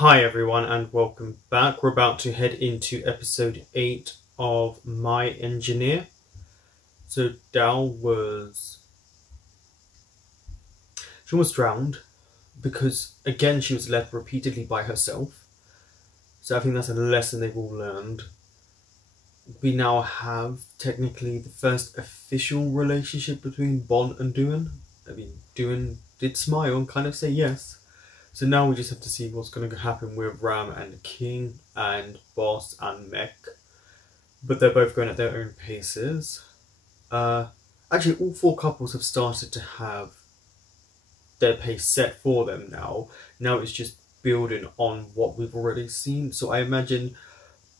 Hi everyone and welcome back. We're about to head into episode 8 of My Engineer. So Dal was drowned because again she was left repeatedly by herself. So I think that's a lesson they've all learned. We now have technically the first official relationship between Bon and Duan. I mean, Duan did smile and kind of say yes. So now we just have to see what's going to happen with Ram and King and Boss and Mech. But they're both going at their own paces. Actually, all 4 couples have started to have their pace set for them now. Now it's just building on what we've already seen. So I imagine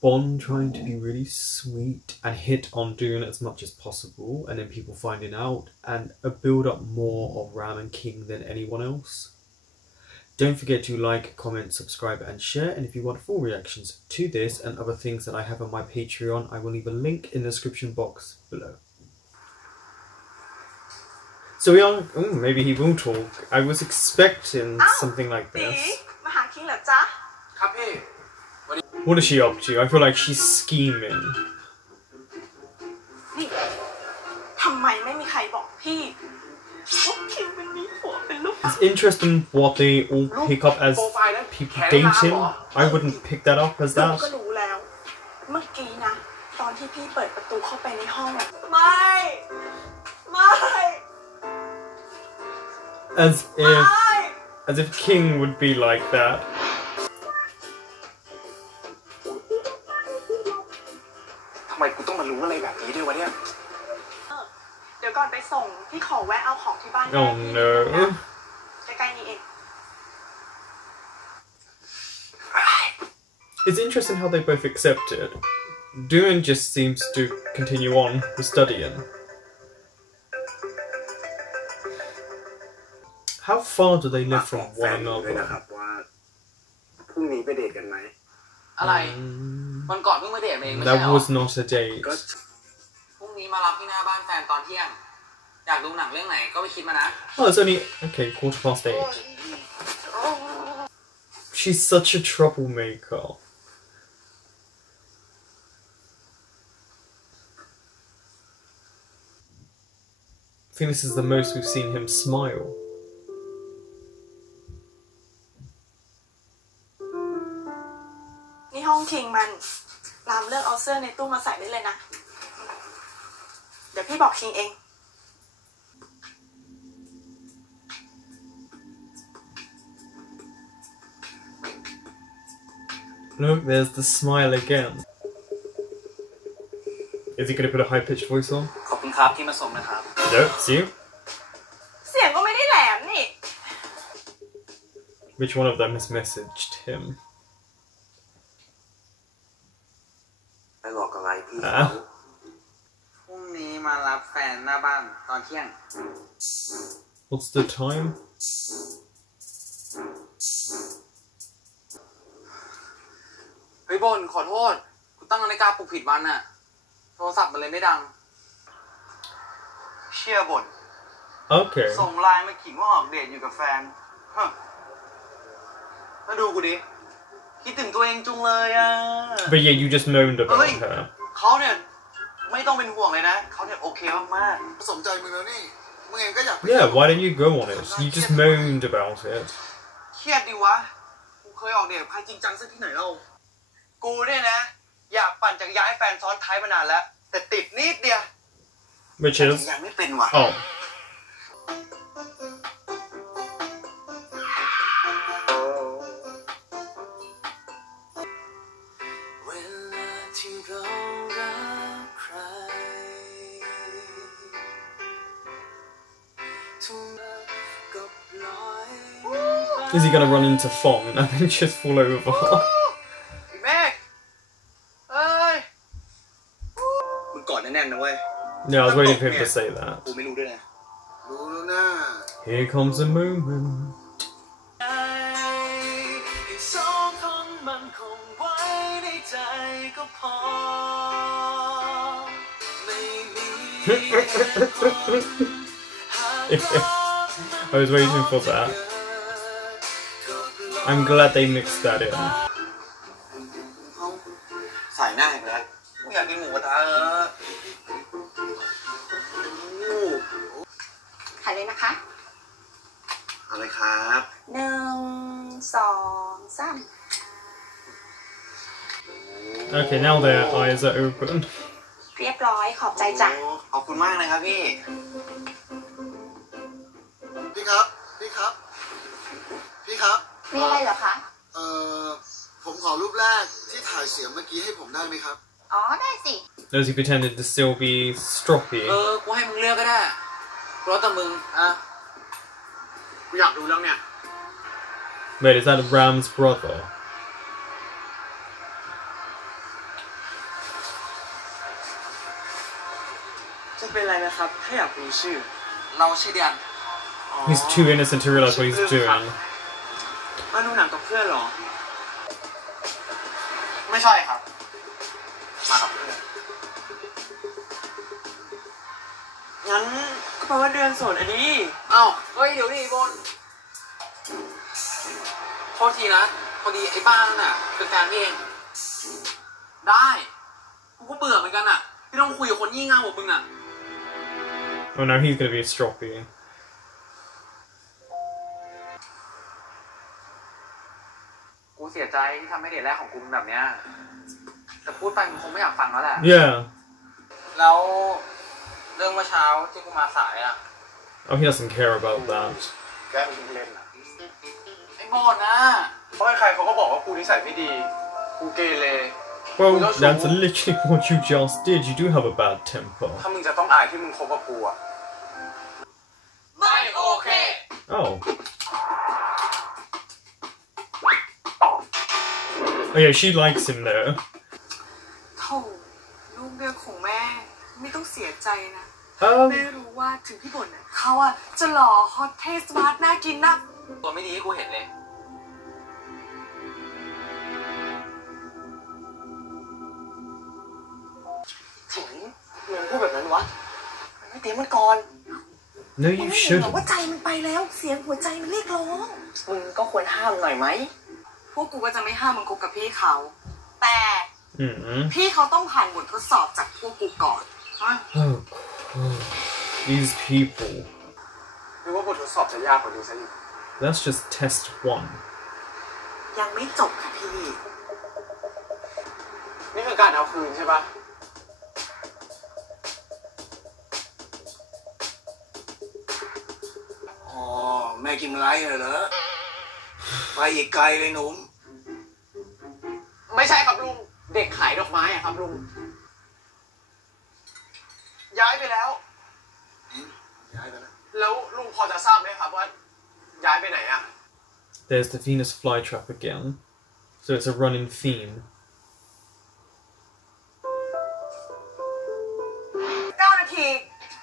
Bon trying to be really sweet and hit on Duan as much as possible, and then people finding out, and a build up more of Ram and King than anyone else. Don't forget to like, comment, subscribe and share, and if you want full reactions to this and other things that I have on my Patreon, I will leave a link in the description box below. So we are... Oh, maybe he will talk. I was expecting something like this. What is she up to? I feel like she's scheming. It's interesting what they all pick up as people dating. I wouldn't pick that up as that. As if King would be like that. Oh no. It's interesting how they both accept it. Duan just seems to continue on with studying. How far do they live from one another? That was not a date. Oh, it's only... okay, 8:15. She's such a troublemaker. I think this is the most we've seen him smile. Look, there's the smile again. Is he going to put a high-pitched voice on? No, it's you. Which one of them has messaged him? What's the time? Okay. But yeah, you just moaned about her. Yeah, why don't you go on it? You just moaned about it. Which is... oh. Is he gonna run into Fong and then just fall over? Yeah, I was waiting for him to say that. Here comes a moment. I was waiting for that. I'm glad they mixed that in. ใส่หน้าอีกแล้วกูอยากกินหมูกระทะถ่ายเลยนะคะอะไรครับ 1 2 3 Okay, now their eyes are open. เรียบร้อยขอบใจจ้ะ ขอบคุณมากนะครับพี่ครับพี่ครับพี่ครับมีอะไรเหรอคะผมขอรูปแรกที่ถ่ายเสียงเมื่อกี้ให้ผมได้ไหมครับอ๋อได้สิ As he pretended to still be stroppy. กูให้มึงเลือกก็ได้รถแต่มึงกูอยากดูแล้วเนี่ย Wait, is that Ram's brother? จะเป็นไรนะครับถ้าอยากรู้ชื่อเราชื่อเดียน He's too innocent to realize what he's doing. มาดูหนังกับเพื่อนหรอไม่ใช่ครับมากับเพื่อนงั้นก็แปลว่าเดือนโสดอันนี้เอ้าเฮ้ยเดี๋ยวนี่บนโทษทีนะพอดีไอ้บ้านนั่นน่ะเป็นแฟนพี่เองได้กูก็เบื่อเหมือนกันอ่ะพี่ต้องคุยกับคนยี่ง่าแบบมึงอ่ะ Oh, now he's gonna be stroppy. กูเสียใจที่ทำให้เดทแรกของกูเป็นแบบเนี้ยแต่พูดไปมึงคงไม่อยากฟังแล้วแหละ Yeah. แล้วเรื่องเมื่อเช้าที่กูมาสายอ่ะ Oh, he doesn't care about that. แกเป็นเล่นอ่ะไอ้โบนนะเพราะใครเขาก็บอกว่ากูนิสัยไม่ดีกูเกเร Well, that's literally what you just did. You do have a bad temper. ถ้ามึงจะต้องอายที่มึงคบกับกูอ่ะไม่โอเค Oh. Oh yeah, she likes him though. โธ่ลูกเดือของแม่ไม่ต้องเสียใจนะ แม่รู้ว่าถึงพี่บ่นน่ะเขาอะจะหล่อฮอตเทสมาร์ทน่ากินนะตัวไม่ดีให้กูเห็นเลยถึงเหมือนพูดแบบนั้นวะไม่เตรียมมันก่อน No, you should. ว่าใจมันไปแล้วเสียงหัวใจมันเรียกร้องมึงก็ควรห้ามหน่อยไหมพวกกูก็จะไม่ห้ามมึงคบกับพี่เขาแต่ Mm-hmm. พี่เขาต้องผ่านบททดสอบจากพวกกูก่อนOh, these people. หรือว่าบททดสอบจะยากกว่านี้ซะอีก That's just test 1. ยังไม่จบค่ะพี่ นี่คือการเอาคืนใช่ปะอ๋อแม่กินไรเหรอไปอีกไกลเลยหนุ่มไม่ใช่ครับลุงเด็กขายดอกไม้อะครับลุงย้ายไปแล้วแล้วลุงพอจะทราบไหมครับว่าย้ายไปไหนอะ There's the Venus flytrap again. So it's a running theme. 9 นาที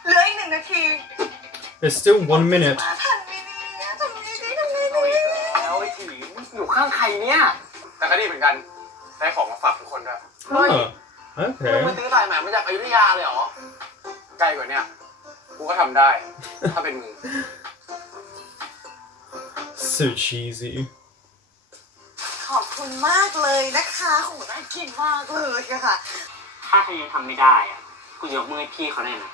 เหลืออีก1 นาที There's still 1 minute. ทันไหมเนี่ยทำไงดีแล้วไอ้ถีอยู่ข้างใครเนี่ยแต่ก็ดีเหมือนกันได้ของมาฝากทุกคนด้วย Oh, okay. มึงซื้อสายใหม่มาจากอยุธยาเลยเหรอไกลกว่านี้กูก็ทำได้ถ้าเป็นมึง So cheesy. ขอบคุณมากเลยนะคะโหน่ากินมากเลยค่ะถ้าใครยังทำไม่ได้อ่ะกูยกมือให้พี่เขาแน่นะ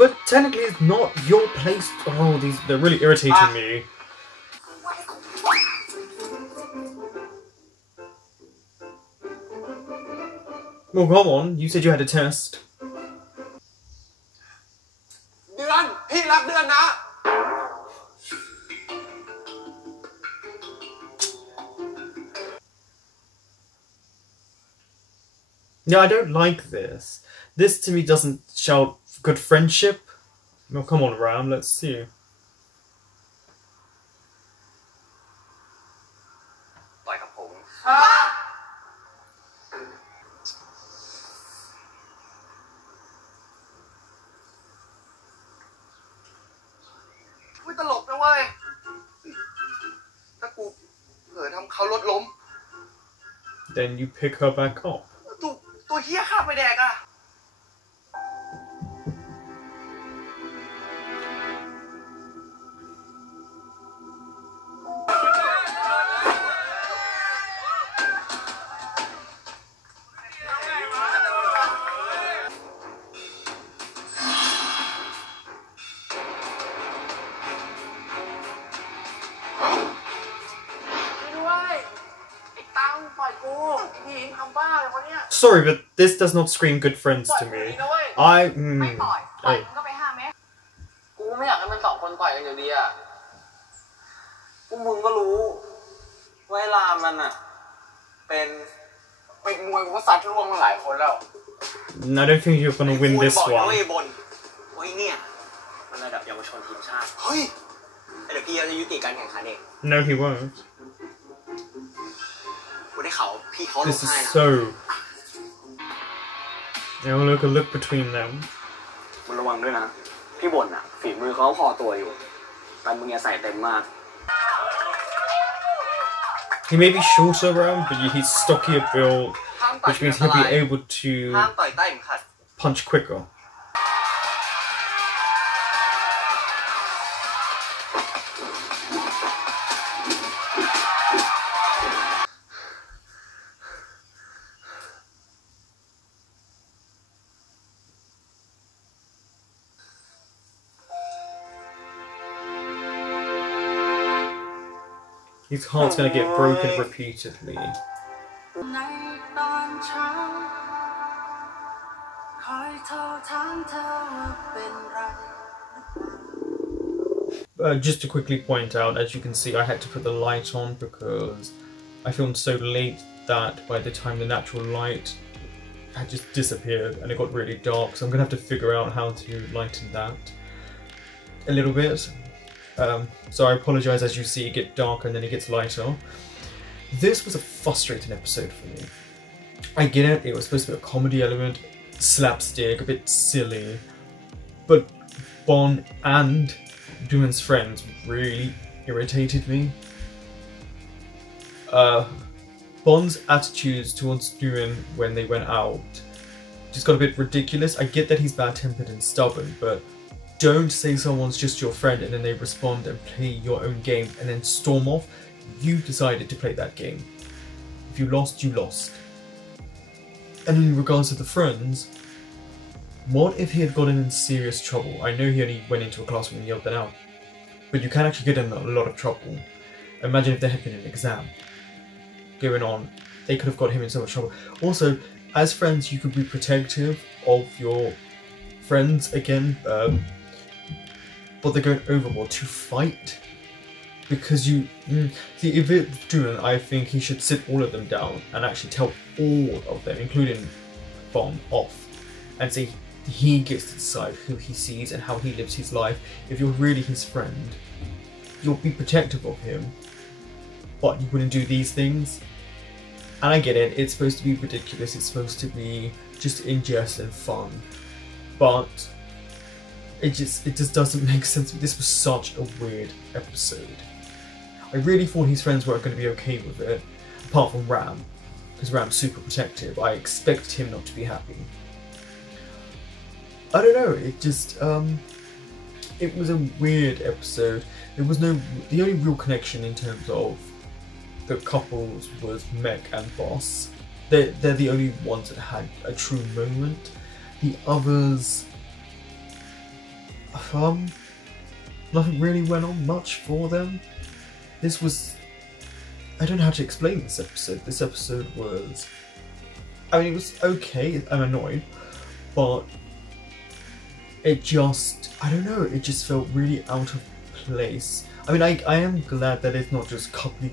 But technically it's not your place. Oh, they're really irritating me. Well, come on. You said you had a test. เดือนพี่รักเดือนนะ Yeah, I don't like this. This to me doesn't shout good friendship. No, come on, Ram. Let's see. ต่อยกับผม ไม่ตลกนะเว้ยถ้ากูเผลอทำเขารถล้ม Then you pick her back up. ตัวเหี้ยข้าไปแดกอ่ะ Sorry, but this does not scream good friends to me. ไม่ปล่อยปล่อยมันก็ไปห้ามไหม กูไม่อยากให้มันสองคนต่อยกันอยู่ดีอ่ะพวกมึงก็รู้ว่าไอ้รามมันอ่ะเป็นมวยกูก็ซัดล่วงมาหลายคนแล้ว I don't think you're gonna win this บอก one. ไอ้บนว่าไอ้เนี่ยมันระดับเยาวชนทีมชาติเฮ้ยเดี๋ยวพี่จะยุติการแข่งขันเอง No, he won't. กูได้ข่าวพี่เขาล This งให้ is นะ so. Now look between them. มึงระวังด้วยนะพี่บ่นอ่ะฝีมือเขาพอตัวอยู่แต่มึงอย่าใส่เต็มมาก He may be shorter around, but he's stockier build, which means he'll be able ห้าม to ต่อยใต้เข็มขัด punch quicker. His heart's gonna get broken repeatedly. ในตอนเช้าคอยโทรถามเธอว่าเป็นไร Just to quickly point out, as you can see, I had to put the light on because I filmed so late that by the time the natural light had just disappeared and it got really dark, so I'm gonna have to figure out how to lighten that a little bit. So I apologise, as you see it get darker and then it gets lighter. This was a frustrating episode for me. I get it, it was supposed to be a comedy element, slapstick, a bit silly, but Bon and Duan's friends really irritated me. Bon's attitudes towards Duan when they went out just got a bit ridiculous. I get that he's bad-tempered and stubborn, but don't say someone's just your friend and then they respond and play your own game and then storm off. You decided to play that game. If you lost, you lost. And in regards to the friends, what if he had gotten in serious trouble? I know he only went into a classroom and yelled that out, but you can actually get in a lot of trouble. Imagine if there had been an exam going on. They could have got him in so much trouble. Also, as friends, you could be protective of your friends again, but they're going overboard to fight. Because you see, if it's Duan, I think he should sit all of them down and actually tell all of them, including Bon, off, and say he gets to decide who he sees and how he lives his life. If you're really his friend, you'll be protective of him, but you wouldn't do these things. And I get it, it's supposed to be ridiculous, it's supposed to be just in jest and fun, but it just doesn't make sense. This was such a weird episode. I really thought his friends weren't going to be okay with it, apart from Ram, because Ram's super protective. I expected him not to be happy. I don't know, it just, it was a weird episode. There was the only real connection in terms of the couples was Meg and Boss. They're the only ones that had a true moment. The others, nothing really went on much for them. This was, I don't know how to explain this episode. This episode was, I mean, it was okay. I'm annoyed, but it just, I don't know, it just felt really out of place. I mean, I am glad that it's not just coupley,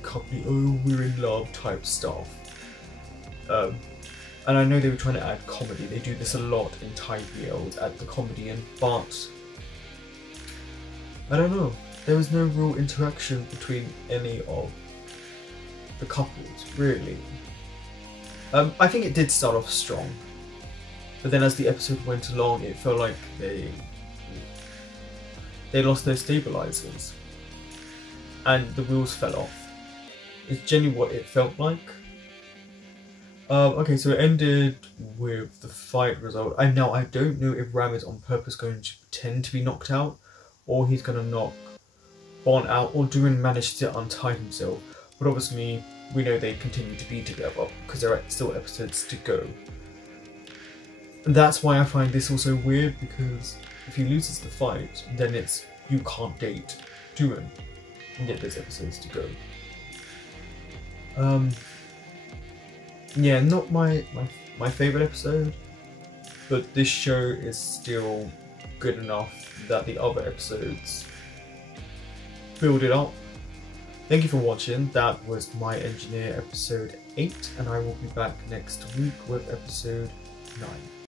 oh, we're in love type stuff. And I know they were trying to add comedy. They do this a lot in Thai BLs, add the comedy in, but I don't know. There was no real interaction between any of the couples, really. I think it did start off strong, but then as the episode went along, it felt like they lost their stabilizers and the wheels fell off. It's genuinely what it felt like. Okay, so it ended with the fight result. I don't know if Ram is on purpose going to pretend to be knocked out, or he's going to knock Bon out, or Duan managed to untie himself. But obviously, we know they continue to be together because there are still episodes to go. And that's why I find this also weird, because if he loses the fight, then it's you can't date Duan, and yet there's episodes to go. yeah, not my favorite episode, but this show is still good enough that the other episodes build it up. Thank you for watching. That was My Engineer episode 8, and I will be back next week with episode 9.